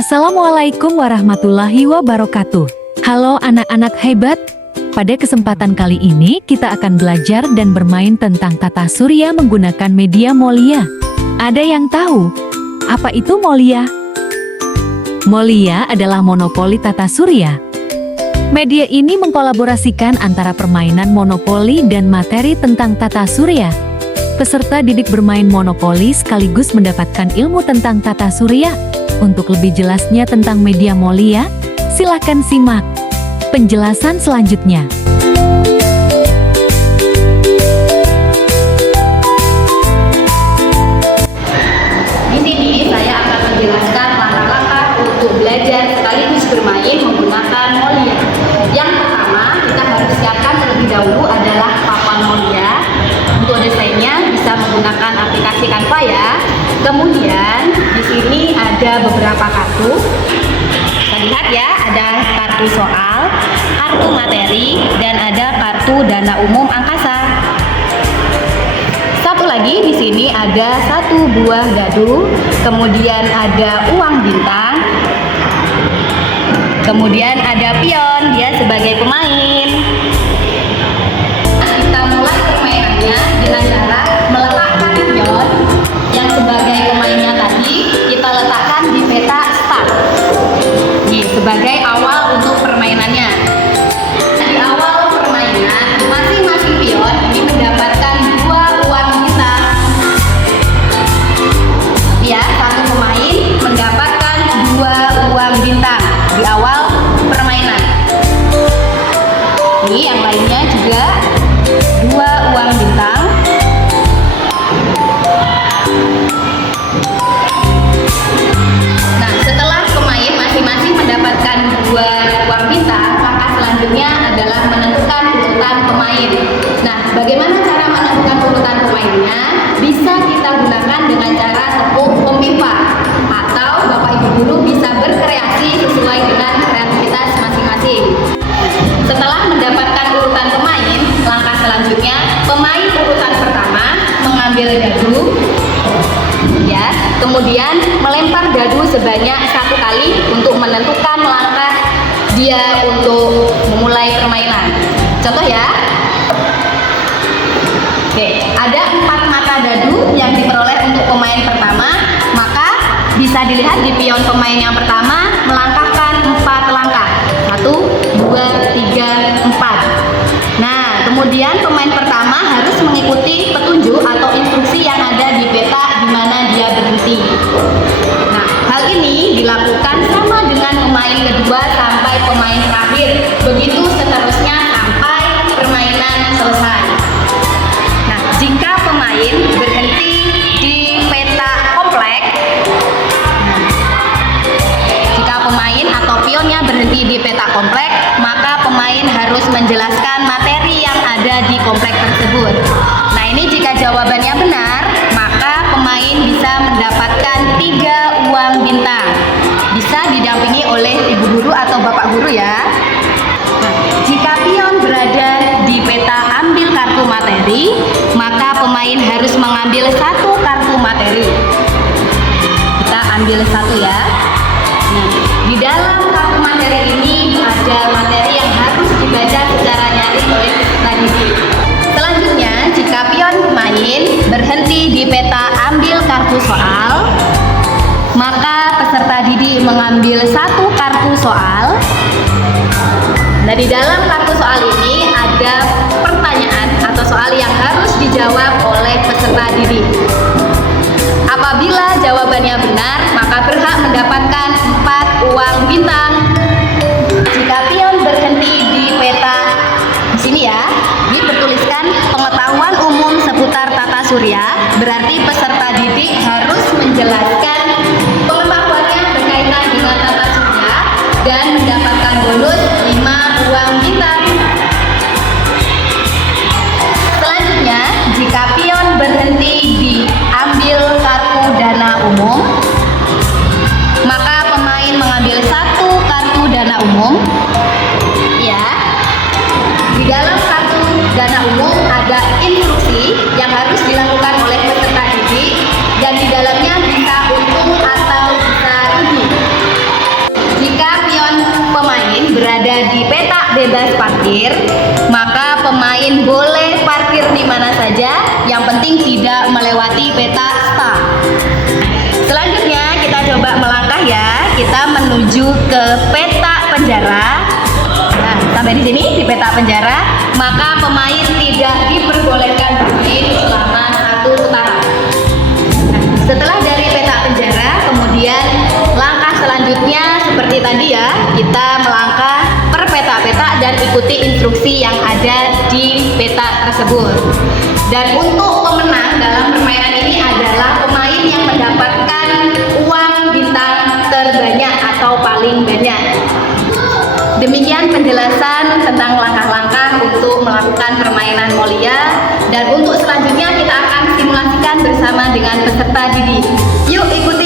Assalamualaikum warahmatullahi wabarakatuh. Halo anak-anak hebat. Pada kesempatan kali ini kita akan belajar dan bermain tentang tata surya menggunakan media Molia. Ada yang tahu apa itu Molia? Molia adalah monopoli tata surya. Media ini mengkolaborasikan antara permainan monopoli dan materi tentang tata surya. Peserta didik bermain monopoli sekaligus mendapatkan ilmu tentang tata surya. Untuk lebih jelasnya tentang media Molia, silakan simak penjelasan selanjutnya. Di sini saya akan menjelaskan langkah-langkah untuk belajar sekaligus bermain menggunakan Molia. Yang pertama, kita harus siapkan terlebih dahulu adalah papan Molia. Untuk desainnya bisa menggunakan aplikasi Canva ya. Kemudian di sini ada beberapa kartu. Kita lihat ya, ada kartu soal, kartu materi, dan ada kartu dana umum angkasa. Satu lagi di sini ada satu buah dadu, kemudian ada uang bintang, kemudian ada pion dia sebagai pemain. Kita mulai permainannya dengan cara meletakkan pion yang sebagai pemainnya tadi kita letakkan di peta start. Nih, sebagai awal untuk permainannya. Di awal permainan, masing-masing pion ini mendapatkan 2 uang bintang. Ya, satu pemain mendapatkan 2 uang bintang di awal permainan. Ini yang lainnya juga 2 uang bintang. Nah, setelah pemain masing-masing mendapatkan 2 uang bintang, maka selanjutnya adalah menentukan urutan pemain. Nah, bagaimana cara menentukan urutan pemainnya? Bisa kita gunakan dengan cara tepuk pemipah, atau Bapak Ibu guru bisa berkreasi sesuai dengan kreativitas masing-masing. Setelah mendapatkan urutan pemain, langkah selanjutnya pemain urutan pertama mengambil dadu, ya, kemudian melempar dadu sebanyak 1 kali untuk menentukan langkah dia untuk memulai permainan. Contoh ya. Oke, ada 4 mata dadu yang diperoleh untuk pemain pertama, maka bisa dilihat di pion pemain yang pertama melangkahkan 4 langkah. 1, 2, 3, 4. Nah, kemudian pemain pertama harus mengikuti petunjuk atau instruksi yang ada di peta di mana dia berhenti. Nah, hal ini dilakukan sama dengan pemain kedua sampai pemain terakhir. Begitu seterusnya sampai permainan selesai. Nah, jika pemain berhenti di peta komplek, jika pemain atau pionnya berhenti di peta komplek, maka pemain harus menjelaskan materi yang ada di komplek tersebut. Nah, ini jika jawabannya benar, maka pemain bisa mendapatkan 3 uang bintang. Bisa didampingi oleh ibu guru atau bapak guru ya. Nah, jika pion berada di peta ambil kartu materi, maka pemain harus mengambil 1 kartu materi. Kita ambil 1 ya. Nah, di dalam kartu materi ini ada materi yang harus dibaca secara nyaring oleh peserta didik. Selanjutnya, jika pion pemain berhenti di peta ambil kartu soal, maka peserta didik mengambil 1 kartu soal. Nah, di dalam kartu soal ini ada pertanyaan atau soal yang harus dijawab oleh peserta didik. Apabila jawabannya benar, maka berhak mendapatkan 4 uang bintang. Jika pion berhenti di peta di sini ya, dipertuliskan pengetahuan umum seputar tata surya, berarti peserta didik harus menjelaskan pengetahuannya berkaitan dengan tata surya dan mendapatkan bonus 5 uang bintang. Selanjutnya, jika pion berhenti di ambil kartu dana umum, maka pemain mengambil 1 kartu dana umum. Ya, di dalam kartu dana umum ada instruksi yang harus dilakukan oleh peserta didik dan di dalamnya bisa untung atau bisa rugi. bebas parkir, maka pemain boleh parkir di mana saja, yang penting tidak melewati peta start. Selanjutnya kita coba melangkah ya, kita menuju ke peta penjara. Nah, sampai di sini di peta penjara, maka pemain tidak diperbolehkan bermain selama 1 putaran. Nah, setelah dari peta penjara, kemudian langkah selanjutnya seperti tadi ya, kita melangkah per peta-peta dan ikuti instruksi yang ada di peta tersebut. Dan untuk pemenang dalam permainan ini adalah pemain yang mendapatkan uang bintang terbanyak atau paling banyak. Demikian penjelasan tentang langkah-langkah untuk melakukan permainan Molia, dan untuk selanjutnya kita akan simulasikan bersama dengan peserta didik. Yuk ikut